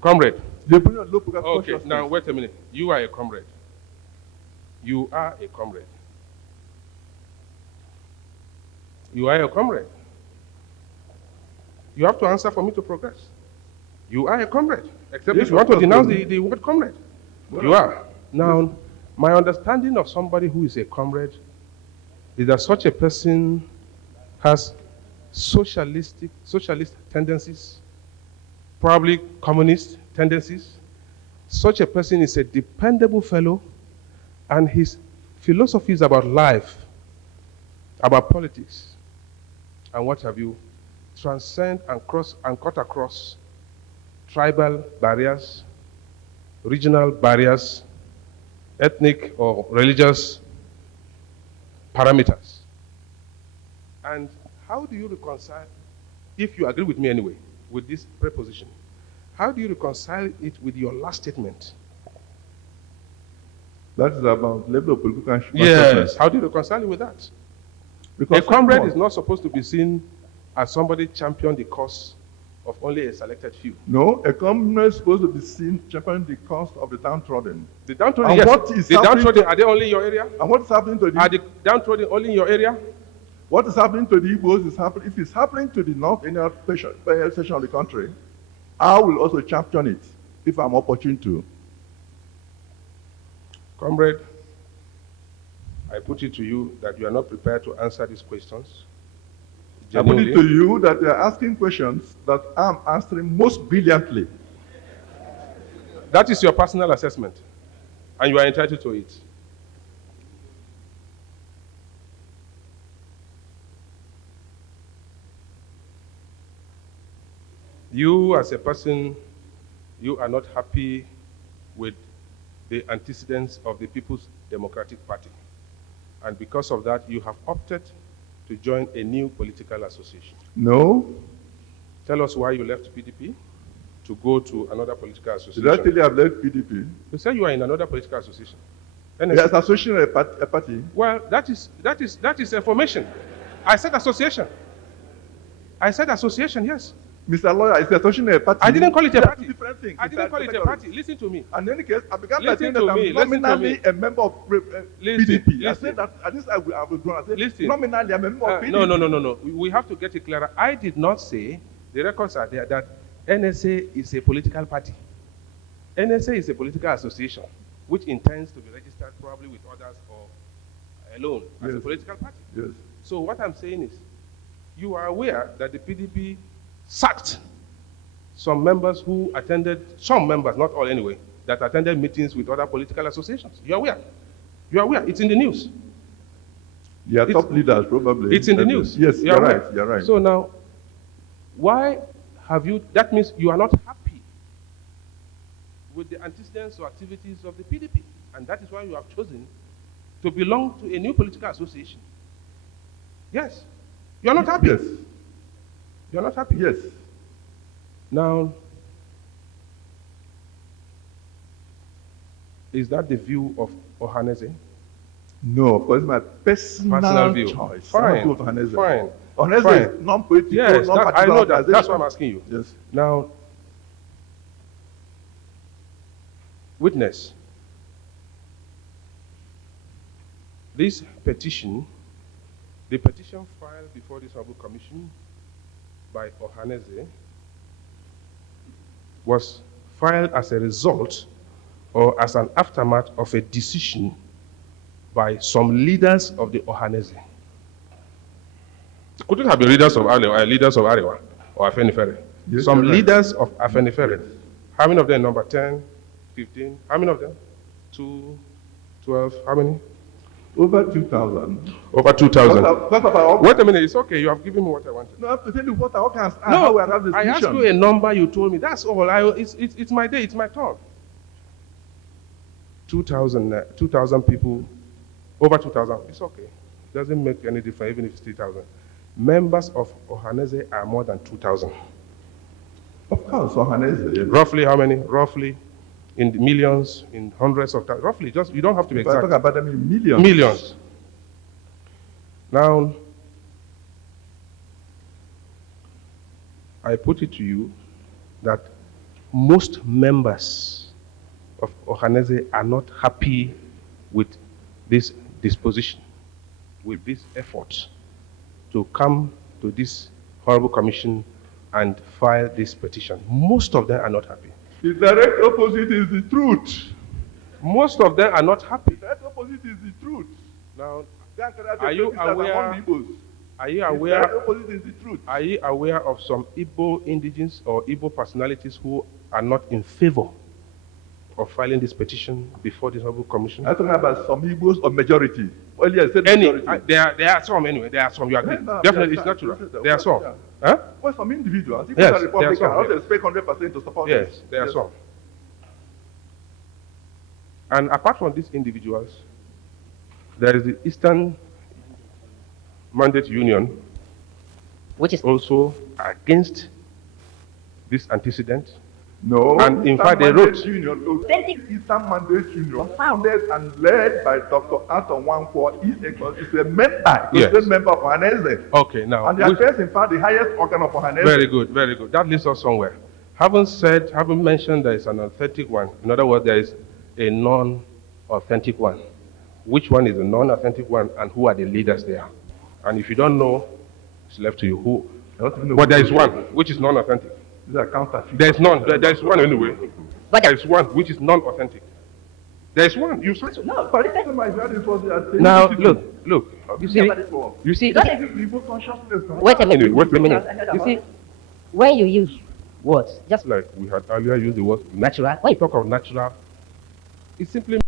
Comrade. Low political consciousness. Okay, now wait a minute. You are a comrade. You are a comrade. You are a comrade. You have to answer for me to progress. You are a comrade. Except if you want to denounce the word comrade. Well, you are. Now, my understanding of somebody who is a comrade is that such a person has socialist tendencies, probably communist tendencies. Such a person is a dependable fellow, and his philosophies about life, about politics, and what have you, transcend and cut across tribal barriers, regional barriers, ethnic or religious parameters. And how do you reconcile, if you agree with me anyway, with this preposition, how do you reconcile it with your last statement? That is about level of political consciousness. Yes, how do you reconcile it with that? Because a comrade is not supposed to be seen as somebody championing the cause of only a selected few. No, a comrade is supposed to be seen championing the cause of the downtrodden. The downtrodden, yes. What is the downtrodden, are they only in your area? And what is happening to the... Are the downtrodden only in your area? What is happening to the Igbos is happening... If it's happening to the North Indian section of the country, I will also champion it if I'm opportune to. Comrade, I put it to you that you are not prepared to answer these questions. Genuinely. I put it to you that they are asking questions that I'm answering most brilliantly. That is your personal assessment, and you are entitled to it. You, as a person, you are not happy with the antecedents of the People's Democratic Party. And because of that, you have opted to join a new political association. No. Tell us why you left PDP to go to another political association. Did I tell you I've left PDP? You said you are in another political association. Yes, association a party. Well, that is information. I said association. I said association, yes. Mr. Lawyer, it's association a party. I didn't call it a party. Different things. I didn't call it a party. Listen to me. And in any case, I began by saying that I'm nominally a member of PDP. I said that at least I will go. I said nominally I'm a member of PDP. No. We have to get it clearer. I did not say, the records are there, that NSA is a political party. NSA is a political association. which intends to be registered probably with others or alone as a Yes. political party. Yes. So what I'm saying is, you are aware that the PDP sacked some members who attended, some members, not all anyway, that attended meetings with other political associations. You're aware. You're aware. It's in the news. Their It's- top leaders probably. It's in the news. Yes, You're you're aware. right. You're right. So now, why have you, that means you are not happy with the antecedents or activities of the PDP. And that is why you have chosen to belong to a new political association. Yes. You're not happy. Yes. You're not happy. Yes. Now, is that the view of Ohaneze? No, of course, my personal view. choice. Fine. Ohaneze. Fine. Ohaneze Fine. is non-political, Yes, that, I non-particular know that. That's organization. why I'm asking you. Yes. Now, witness, this petition, the petition filed before this Honorable Commission by Ohaneze was filed as a result or as an aftermath of a decision by some leaders of the Ohaneze. Could it have been leaders of Arewa or Afenifere? Yes, Some you're right. leaders of Afenifere. How many of them? Number 10, 15? How many of them? 2, 12, how many? Over 2,000. Over 2,000. What about, Wait a minute, it's okay, you have given me what I wanted. no, I have to tell you what I can ask. No, we have this I asked mission. you a number, you told me. That's all. It's my day, it's my turn. 2,000 people, over 2,000. It's okay. Doesn't make any difference, even if it's 3,000. Members of Ohaneze are more than 2,000. Of course, Ohaneze. Yes. Roughly how many? Roughly in the millions, in hundreds of thousands. Roughly, just you don't have to be But I exact. talk about them in millions. Millions. Now, I put it to you that most members of Ohaneze are not happy with this disposition, with this effort to come to this Honorable Commission and file this petition. Most of them are not happy. The direct opposite is the truth. Most of them are not happy. The direct opposite is the truth. Now, Are Are you aware- are you The aware? direct opposite is the truth. Are you aware of some Igbo indigenes or Igbo personalities who are not in favor of filing this petition before the Honorable Commission? I'm talking about some Igbos or majority. Well, yes, said Any, majority. there are some anyway. There are some. You agree? No, Definitely, yeah, it's natural. yeah. There are some. Yeah. Huh? Well, some individuals. If Yes, you are there are Republican, some, I don't yes. expect 100% to support Yes, them. there are Yes. some. And apart from these individuals, there is the Eastern Mandate Union, which is also against this antecedent. No. And in Eastern fact, they Mandate wrote- Union, Eastern Mandate Union, founded and led by Dr. Aton Wankwo, is a member, Yes. a member of Ohaneze. Okay, now. And they which- address, in fact, the highest organ of Ohaneze. Very good, very good. That leads us somewhere. Haven't mentioned there is an authentic one. In other words, there is a non-authentic one. Which one is the non-authentic one, and who are the leaders there? And if you don't know, it's left to you. Who? I don't even know But there who- is one which is non-authentic. These are counterfeit. There is none. There is one anyway. But there is one which is non-authentic. There is one. You said so. No, but it doesn't matter. That is what they are saying. Now look. You see. You see. That is Igbo consciousness. Right? Wait a minute. Anyway, wait a minute. You see, when you use words, just Like we had earlier used the word natural, when you talk of natural. It simply